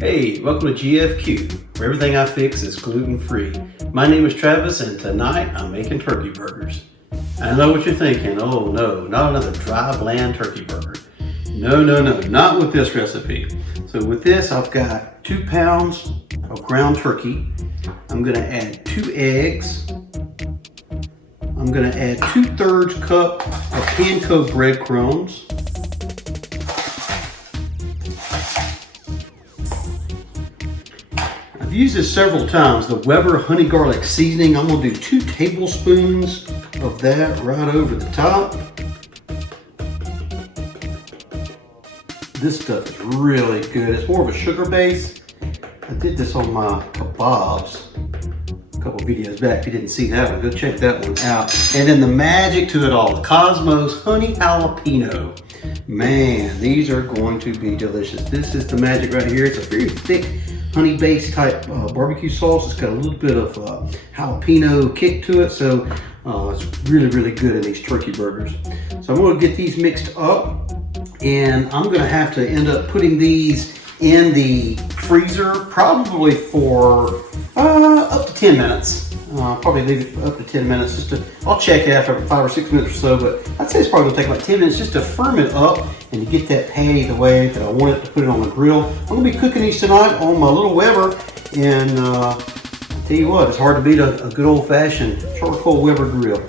Hey, welcome to GFQ, where everything I fix is gluten-free. My name is Travis, and tonight I'm making turkey burgers. I know what you're thinking. Oh no, not another dry, bland turkey burger. No, not with this recipe. So with this, I've got 2 pounds of ground turkey. I'm gonna add 2 eggs. I'm gonna add 2/3 cup of panko breadcrumbs. I've used this several times, the Weber honey garlic seasoning. I'm gonna do 2 tablespoons of that right over the top. This stuff is really good. It's more of a sugar base. I did this on my kebabs a couple videos back. If you didn't see that one, go check that one out. And then the magic to it all, the Kosmos Honey Jalapeno. Man, these are going to be delicious. This is the magic right here. It's a very thick honey-based type barbecue sauce. It's got a little bit of jalapeno kick to it, so it's really good in these turkey burgers. So I'm going to get these mixed up, and I'm going to have to end up putting these in the freezer probably for up to 10 minutes. Probably leave it up to 10 minutes. I'll check it after 5 or 6 minutes or so, but I'd say it's probably gonna take like 10 minutes just to firm it up and to get that patty the way that I want it to put it on the grill. I'm gonna be cooking these tonight on my little Weber, and I'll tell you what, it's hard to beat a good old-fashioned charcoal Weber grill.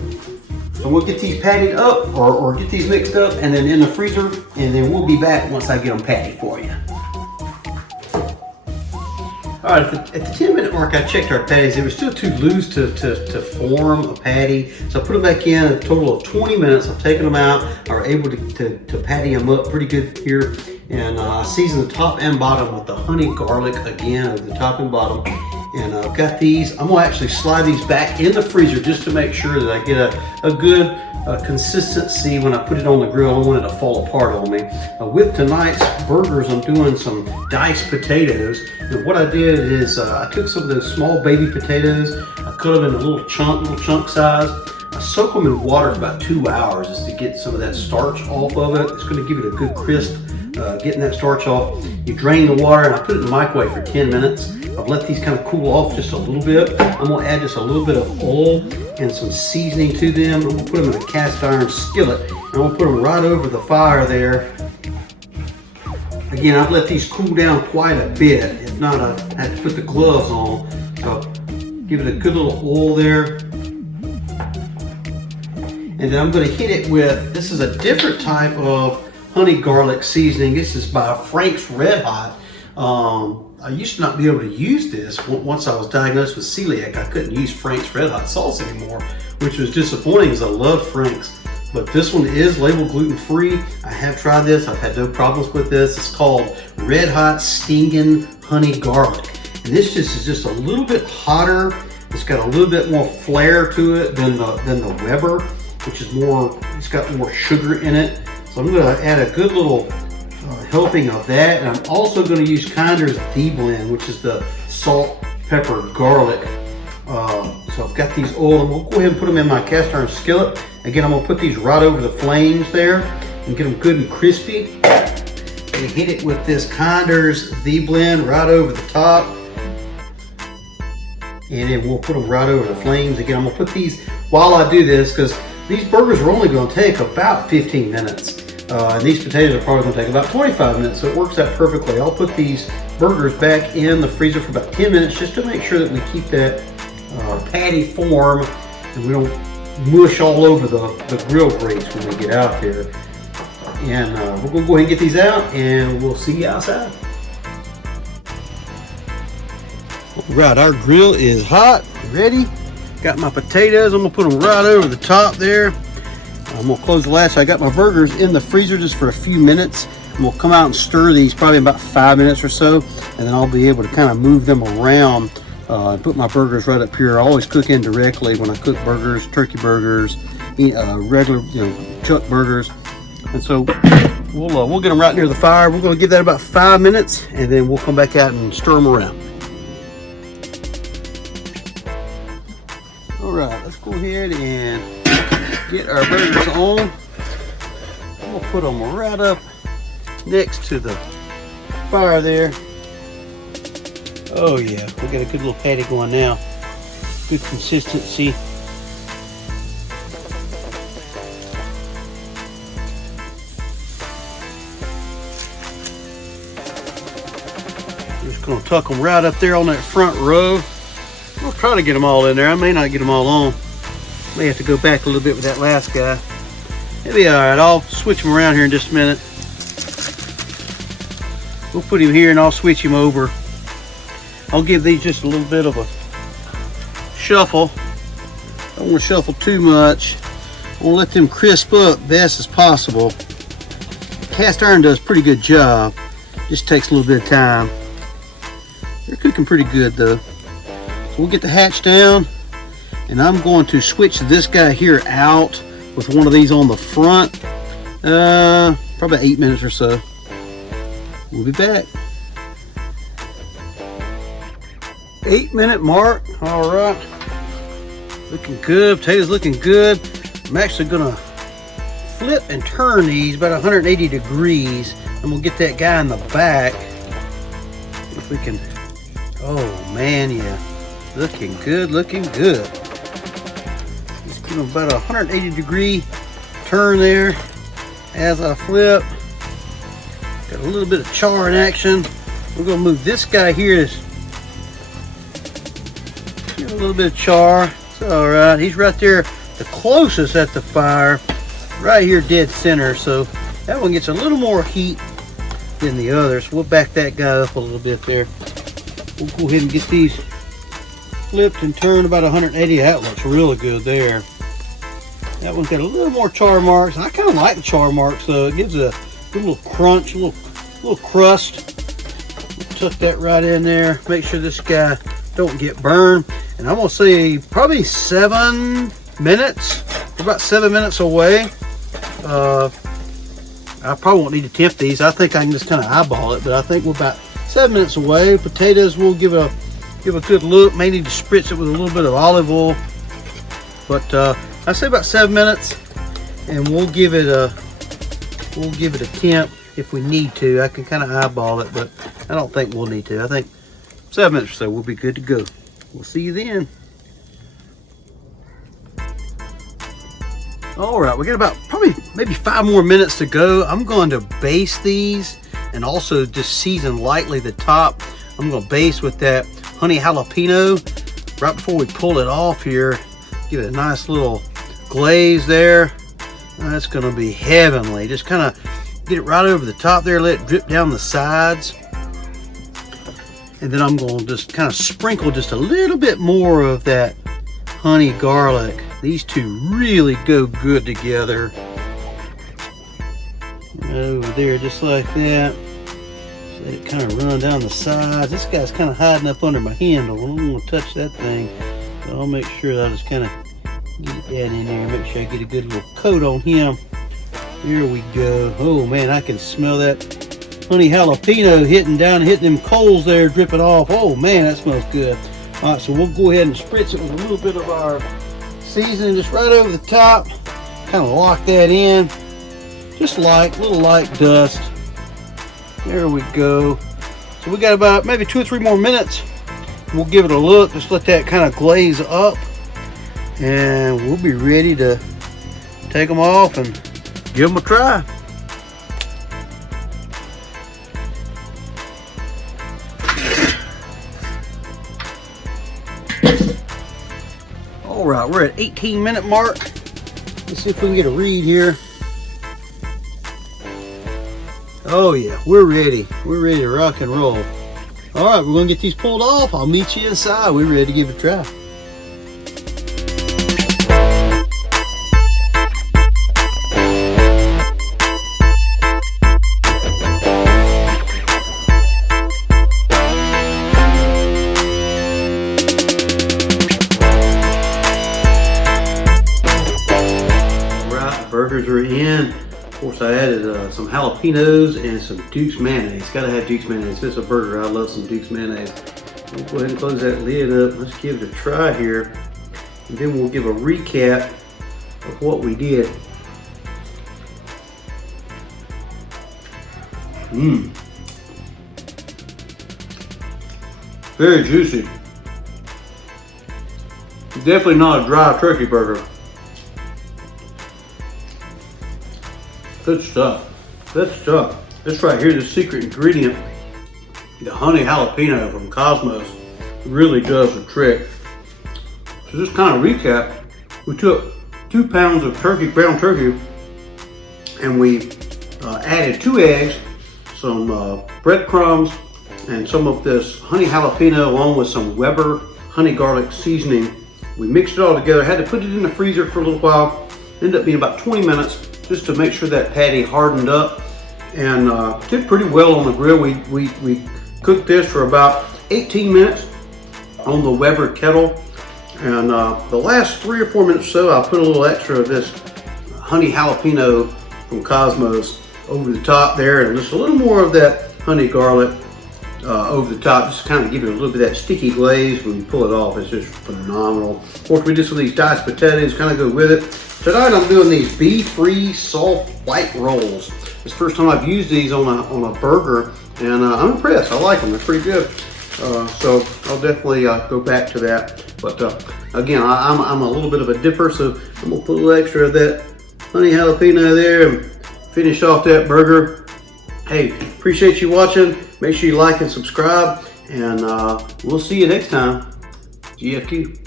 So we'll get these patted up or get these mixed up and then in the freezer, and then we'll be back once I get them patted for you. All right, at the 10-minute mark, I checked our patties. They were still too loose to form a patty. So I put them back in a total of 20 minutes. I've taken them out. I was able to patty them up pretty good here. And I seasoned the top and bottom with the honey garlic again at the top and bottom. And I've got these. I'm gonna actually slide these back in the freezer just to make sure that I get a good consistency when I put it on the grill. I don't want it to fall apart on me. With tonight's burgers, I'm doing some diced potatoes. And what I did is I took some of those small baby potatoes, I cut them in a little chunk size. I soak them in water for about 2 hours just to get some of that starch off of it. It's going to give it a good crisp, getting that starch off. You drain the water, and I put it in the microwave for 10 minutes. I've let these kind of cool off just a little bit. I'm going to add just a little bit of oil and some seasoning to them. I'm going to put them in a cast iron skillet. I'm going to put them right over the fire there. Again, I've let these cool down quite a bit. If not, I have to put the gloves on. So give it a good little oil there. And then I'm going to hit it with, this is a different type of honey garlic seasoning. This is by Frank's Red Hot. I used to not be able to use this. Once I was diagnosed with celiac, I couldn't use Frank's Red Hot sauce anymore, which was disappointing because I love Frank's. But this one is labeled gluten-free. I have tried this. I've had no problems with this. It's called Red Hot Stinging Honey Garlic. And this is just a little bit hotter. It's got a little bit more flair to it than the Weber, which is more, it's got more sugar in it. So I'm gonna add a good little helping of that. And I'm also gonna use Kinder's D-Blend, which is the salt, pepper, garlic. So I've got these oil, and we'll go ahead and put them in my cast iron skillet. Again, I'm gonna put these right over the flames there and get them good and crispy. And hit it with this Kinder's D-Blend right over the top. And then we'll put them right over the flames. Again, I'm gonna put these while I do this, because these burgers are only gonna take about 15 minutes. And these potatoes are probably gonna take about 25 minutes, so it works out perfectly. I'll put these burgers back in the freezer for about 10 minutes just to make sure that we keep that patty form and we don't mush all over the grill grates when we get out there. And we're gonna go ahead and get these out, and we'll see you outside. All right, our grill is hot, ready. Got my potatoes, I'm gonna put them right over the top there. I'm gonna close the latch. I got my burgers in the freezer just for a few minutes. And we'll come out and stir these probably about 5 minutes or so, and then I'll be able to kind of move them around and put my burgers right up here. I always cook indirectly when I cook burgers, turkey burgers, regular, chuck burgers. And so we'll get them right near the fire. We're gonna give that about 5 minutes, and then we'll come back out and stir them around. All right, let's go ahead and get our burgers on. We'll put them right up next to the fire there. Oh yeah, we got a good little patty going now. Good consistency. Just gonna tuck them right up there on that front row. We'll try to get them all in there. I may not get them all on. May have to go back a little bit with that last guy. It'll be all right. I'll switch him around here in just a minute. We'll put him here and I'll switch him over. I'll give these just a little bit of a shuffle. I don't want to shuffle too much. I want to let them crisp up best as possible. Cast iron does a pretty good job. Just takes a little bit of time. They're cooking pretty good though. So we'll get the hatch down, and I'm going to switch this guy here out with one of these on the front. Probably 8 minutes or so. We'll be back. 8-minute mark. All right. Looking good. Potatoes looking good. I'm actually gonna flip and turn these about 180 degrees. I'm gonna get that guy in the back. If we can. Oh man, yeah. Looking good, looking good. Just give them about a 180 degree turn there as I flip. Got a little bit of char in action. We're gonna move this guy here. Give a little bit of char. It's all right. He's right there, the closest at the fire, right here dead center. So that one gets a little more heat than the others. We'll back that guy up a little bit there. We'll go ahead and get these flipped and turned about 180. That looks really good there. That one's got a little more char marks. I kind of like the char marks though. It gives a good little crunch, a little crust. We'll tuck that right in there. Make sure this guy don't get burned. And I'm gonna say probably 7 minutes. We're about 7 minutes away. I probably won't need to temp these. I think I can just kind of eyeball it, but I think we're about 7 minutes away. Potatoes will give a good look. May need to spritz it with a little bit of olive oil, but I say about 7 minutes, and we'll give it a temp if we need to. I can kind of eyeball it, but I don't think we'll need to. I think 7 minutes or so we'll be good to go. We'll see you then. All right, we got about probably maybe 5 more minutes to go. I'm going to baste these and also just season lightly the top. I'm going to baste with that honey jalapeno right before we pull it off here. Give it a nice little glaze there. That's going to be heavenly. Just kind of get it right over the top there, let it drip down the sides. And then I'm going to just kind of sprinkle just a little bit more of that honey garlic. These two really go good together. Over there, just like that. Let it kind of run down the sides. This guy's kind of hiding up under my handle. I don't want to touch that thing. So I'll make sure that I just kind of get that in there. Make sure I get a good little coat on him. Here we go. Oh man, I can smell that honey jalapeno hitting them coals there, dripping off. Oh man, that smells good. All right, so we'll go ahead and spritz it with a little bit of our seasoning just right over the top. Kind of lock that in. Just like a little light dust. There we go. So we got about maybe 2 or 3 more minutes. We'll give it a look. Just let that kind of glaze up. And we'll be ready to take them off and give them a try. All right, we're at 18-minute mark. Let's see if we can get a read here. Oh yeah, we're ready. We're ready to rock and roll. All right, we're gonna get these pulled off. I'll meet you inside. We're ready to give it a try. All right, burgers are in. Of course, I added some jalapenos and some Duke's mayonnaise. Gotta have Duke's mayonnaise. If it's a burger, I love some Duke's mayonnaise. We'll go ahead and close that lid up. Let's give it a try here. And then we'll give a recap of what we did. Very juicy. Definitely not a dry turkey burger. Good stuff. Good stuff. This right here, the secret ingredient, the honey jalapeno from Kosmos, really does the trick. So just kind of recap, we took 2 pounds of turkey, ground turkey, and we added 2 eggs, some breadcrumbs, and some of this honey jalapeno along with some Weber honey garlic seasoning. We mixed it all together, had to put it in the freezer for a little while. Ended up being about 20 minutes just to make sure that patty hardened up, and did pretty well on the grill. We cooked this for about 18 minutes on the Weber kettle, and the last 3 or 4 minutes or so I put a little extra of this honey jalapeno from Kosmos over the top there, and just a little more of that honey garlic over the top, just to kind of give it a little bit of that sticky glaze. When you pull it off, it's just phenomenal. Of course, we did some of these diced potatoes, kind of go with it. Tonight I'm doing these bee-free soft white rolls. It's the first time I've used these on a burger, and I'm impressed. I like them, they're pretty good. So I'll definitely go back to that. But again, I'm a little bit of a dipper, so I'm gonna put a little extra of that honey jalapeno there and finish off that burger. Hey, appreciate you watching. Make sure you like and subscribe, and we'll see you next time. GFQ.